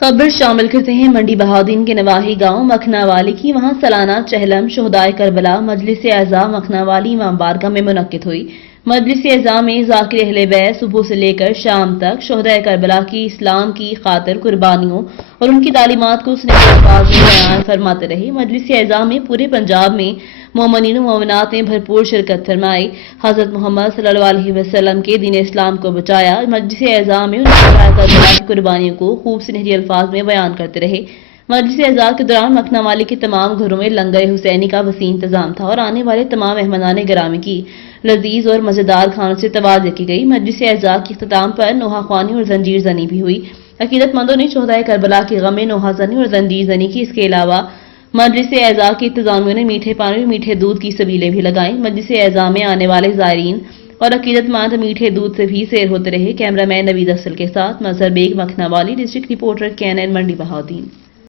خبر شامل کرتے ہیں منڈی بہاؤدین کے نواحی گاؤں مکھناوالی کی۔ وہاں سالانہ چہلم شہدائے کربلا مجلس اعزا مکھناوالی امام بارگاہ میں منعقد ہوئی۔ مجلس اعزا میں ذاکر اہل بیت صبح سے لے کر شام تک شہدائے کربلا کی اسلام کی خاطر قربانیوں اور ان کی تعلیمات کو سنہرے الفاظ میں بیان فرماتے رہے۔ مجلس اعزا میں پورے پنجاب میں مومنین و مومنات نے بھرپور شرکت فرمائی۔ حضرت محمد صلی اللہ علیہ وسلم کے دین اسلام کو بچایا۔ مجلس اعزا میں ان شہدائے کربلا کی قربانیوں کو خوب سنہری الفاظ میں بیان کرتے رہے۔ مجلس اعزا کے دوران مکھناوالی کے تمام گھروں میں لنگر حسینی کا وسیع انتظام تھا اور آنے والے تمام مہمانان گرامی کی لذیذ اور مزیدار کھانوں سے توازیع کی گئی۔ مجلس اعزا کے اختتام پر نوحہ خوانی اور زنجیر زنی بھی ہوئی۔ عقیدت مندوں نے شہدائے کربلا کے غم میں نوحہ زنی اور زنجیر زنی کی۔ اس کے علاوہ مجلس اعزا کے انتظامیوں نے میٹھے پانی اور میٹھے دودھ کی سبیلیں بھی لگائیں۔ مجلس اعزا میں آنے والے زائرین اور عقیدت مند میٹھے دودھ سے بھی سیر ہوتے رہے۔ کیمرہ مین نوید افضل کے ساتھ مظہر بیگ، مکھناوالی، ڈسٹرکٹ رپورٹر KNN منڈی بہاؤدین۔